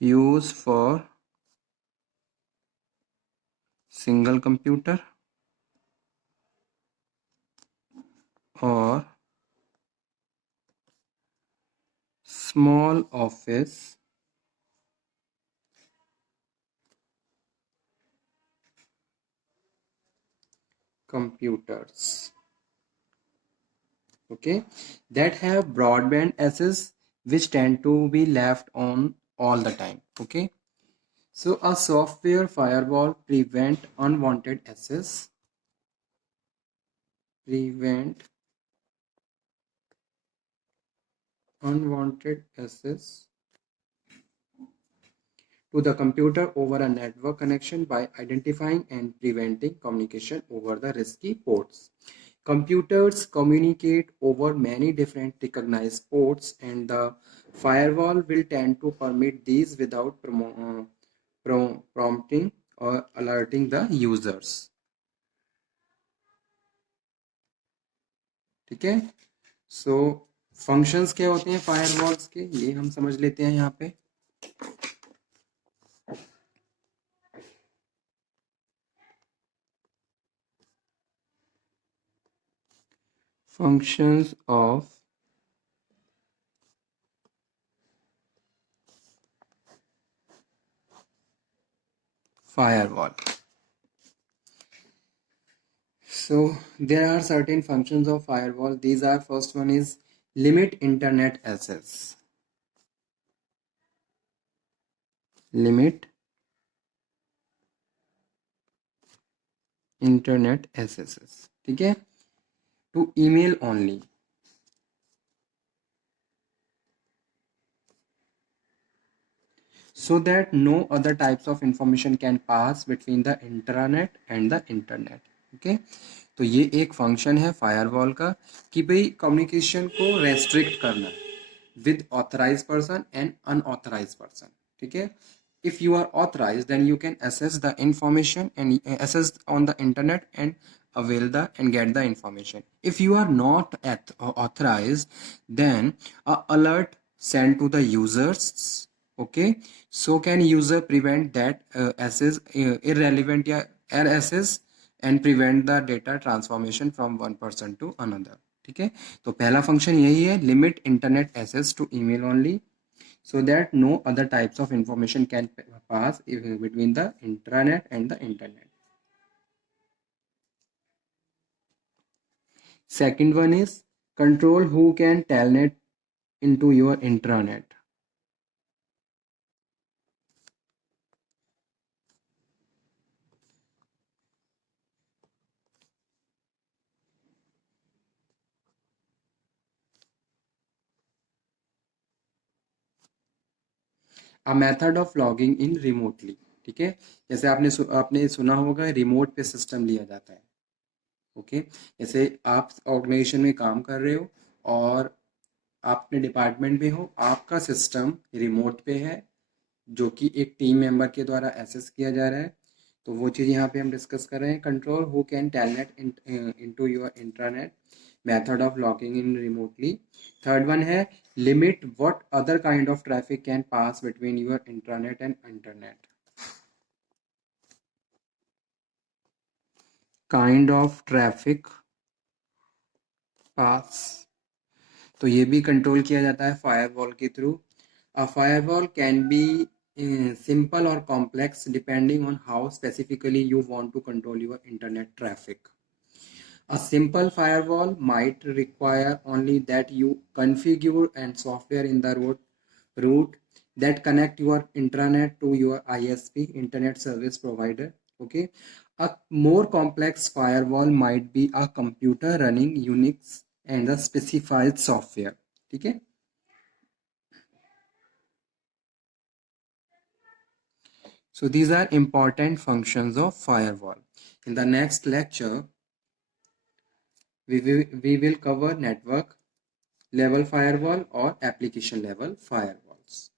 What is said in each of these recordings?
used for single computer or small office computers, okay, that have broadband access which tend to be left on all the time, okay. So a software firewall prevent unwanted access to the computer over a network connection by identifying and preventing communication over the risky ports. Computers communicate over many different recognized ports, and the firewall will tend to permit these without prompting or alerting the users. ठीक है, सो functions क्या होते हैं firewalls के, ये हम समझ लेते हैं यहाँ पे. Functions of firewall. So there are certain functions of firewall. These are, first one is limit internet access. Limit internet access. ठीक है, to email only. So that no other types of information can pass between the intranet and the internet. Okay, तो ये एक function है firewall का कि भाई communication को रेस्ट्रिक्ट करना with authorise person and unauthorise person. ठीक है, if you are authorized then you can access the information and access on the internet and avail the and get the information. If you are not authorized, then a alert sent to the users. Okay, so can user prevent that access irrelevant या error access and prevent the data transformation from one person to another. ठीक है, तो पहला function यही है, limit internet access to email only so that no other types of information can pass between the intranet and the internet. Second one is control who can telnet into your intranet. A method of logging in remotely. ठीक है, जैसे आपने सुना होगा remote पे system लिया जाता है. ओके, जैसे आप ऑर्गेनाइजेशन में काम कर रहे हो और आप अपने डिपार्टमेंट में हो, आपका सिस्टम रिमोट पे है जो कि एक टीम मेंबर के द्वारा एक्सेस किया जा रहा है. तो वो चीज़ यहाँ पे हम डिस्कस कर रहे हैं. Control who can telnet into your intranet, method of logging in remotely. Third one है limit what other kind of traffic can pass between your intranet and internet. Kind of traffic pass, तो ये भी control किया जाता है firewall के through. A firewall can be simple or complex depending on how specifically you want to control your internet traffic. A simple firewall might require only that you configure and software in the root that connect your intranet to your ISP, internet service provider. Okay, a more complex firewall might be a computer running Unix and the specified software. ठीक है, so these are important functions of firewall. In the next lecture, we will cover network level firewall or application level firewalls.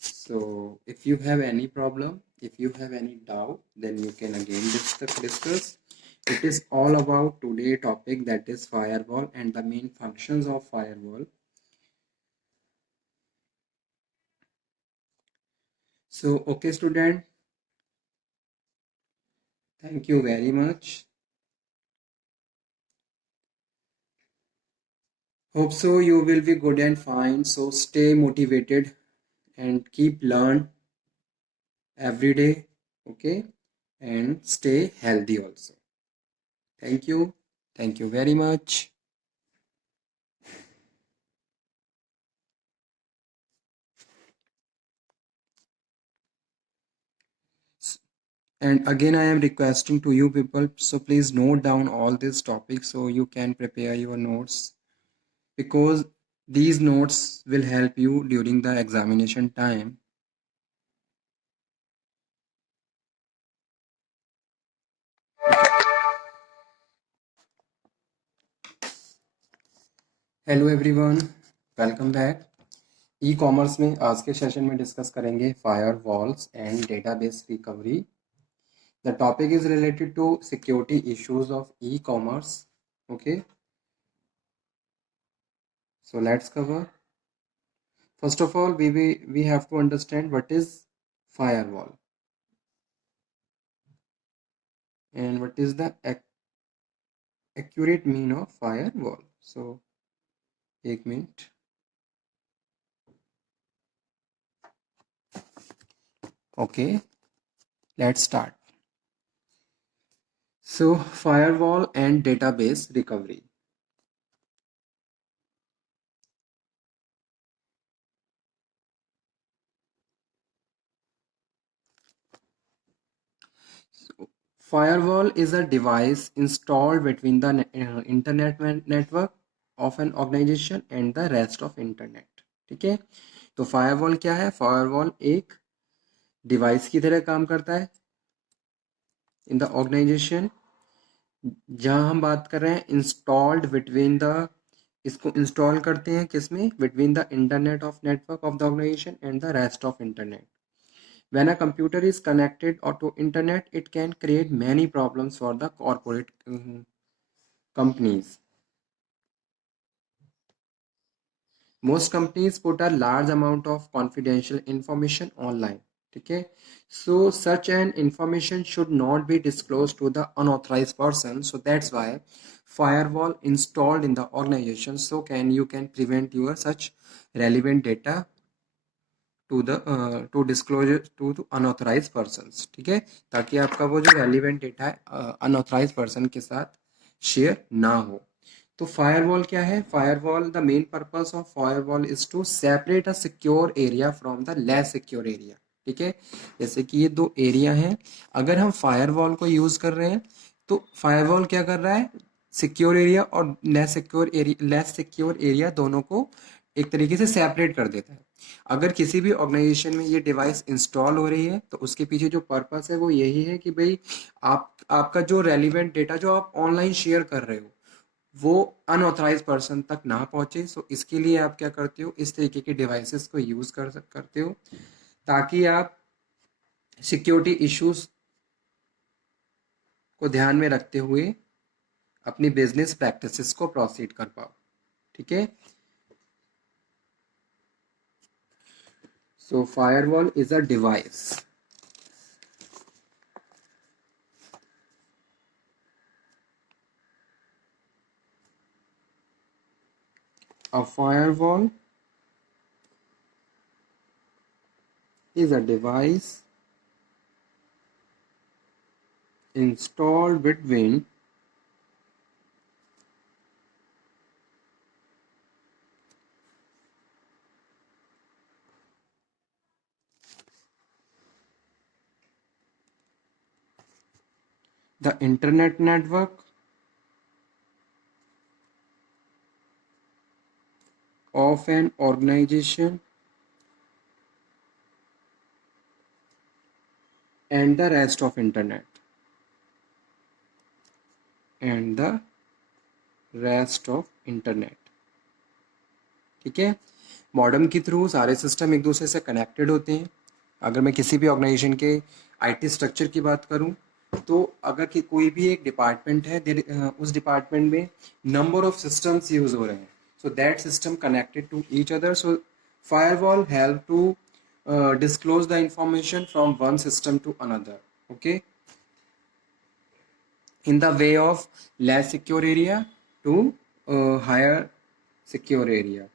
So if you have any problem, if you have any doubt, then you can again discuss. It is all about today's topic, that is firewall and the main functions of firewall. So okay student, thank you very much. Hope so you will be good and fine. So stay motivated and keep learn every day, okay, and stay healthy also. Thank you very much. And again I am requesting to you people, so please note down all these topics so you can prepare your notes, because these notes will help you during the examination time. Hello everyone, welcome back. E commerce में आज के session में discuss करेंगे firewalls and database recovery. The topic is related to security issues of e commerce. Okay, so let's cover. First of all, we have to understand what is firewall and what is the accurate mean of firewall. So एक minute. Okay, let's start. So firewall and database recovery. So, firewall is a device installed between the internet network of an organization and the rest of internet. ठीक है, तो firewall क्या है? Firewall एक device की तरह काम करता है इन द ऑर्गेनाइजेशन, जहां हम बात कर रहे हैं इंस्टॉल्ड बिटवीन द, इसको इंस्टॉल करते हैं किसमें? Between the internet of network of the organisation and the rest of internet. When a computer is connected or to internet, it can create many problems for the corporate companies. Most companies put a large amount of confidential information online. ठीक है, so such an information should not be disclosed to the unauthorized person. So that's why firewall installed in the organization, so you can prevent your such relevant data to the to disclosure to unauthorise persons. ठीक है, ताकि आपका वो जो relevant data है unauthorise person के साथ share ना हो. तो फायरवॉल क्या है? Firewall, the main purpose of firewall is to separate a secure area from the less secure area. ठीक है, जैसे कि ये दो एरिया हैं, अगर हम फायरवॉल को यूज कर रहे हैं तो फायरवॉल क्या कर रहा है? सिक्योर एरिया और लेस सिक्योर एरिया दोनों को एक तरीके से सेपरेट कर देता है. अगर किसी भी ऑर्गेनाइजेशन में ये डिवाइस इंस्टॉल हो रही है तो उसके पीछे जो पर्पस है वो यही है कि भाई आपका जो रेलिवेंट डेटा जो आप ऑनलाइन शेयर कर रहे हो वो अनऑथराइज पर्सन तक ना पहुंचे. सो इसके लिए आप क्या करते हो? इस तरीके के डिवाइसेस को यूज करते हो ताकि आप सिक्योरिटी इश्यूज को ध्यान में रखते हुए अपनी बिजनेस प्रैक्टिसेस को प्रोसीड कर पाओ. ठीक है, so firewall is a device. A firewall is a device installed between the internet network of an organization and the rest of internet and the rest of internet. ठीक है, modem के through सारे system एक दूसरे से connected होते हैं. अगर मैं किसी भी ऑर्गेनाइजेशन के आईटी स्ट्रक्चर की बात करूं तो अगर कि कोई भी एक डिपार्टमेंट है, उस डिपार्टमेंट में नंबर ऑफ सिस्टम्स यूज हो रहे हैं, so that system connected to each other. So firewall help to disclose the information from one system to another. Okay, in the way of less secure area to higher secure area.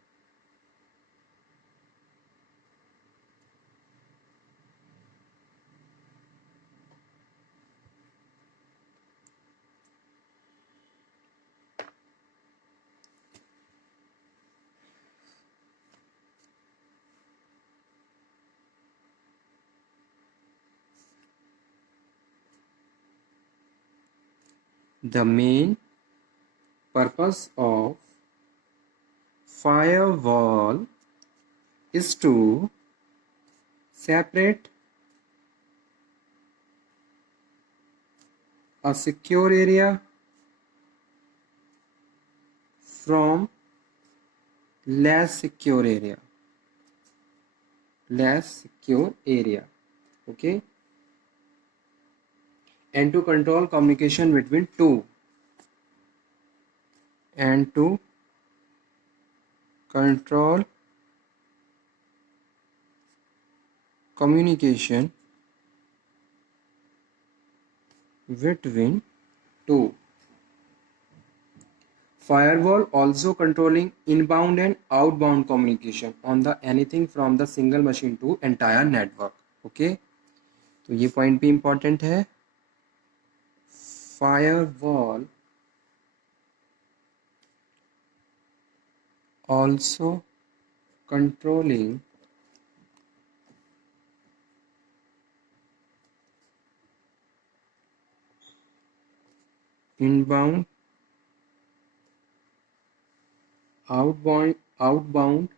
The main purpose of firewall is to separate a secure area from less secure area. Okay, and to control communication between two, and to control communication between two. Firewall also controlling inbound and outbound communication on the anything from the single machine to entire network. Okay, तो ये point भी important है. Firewall also controlling inbound, outbound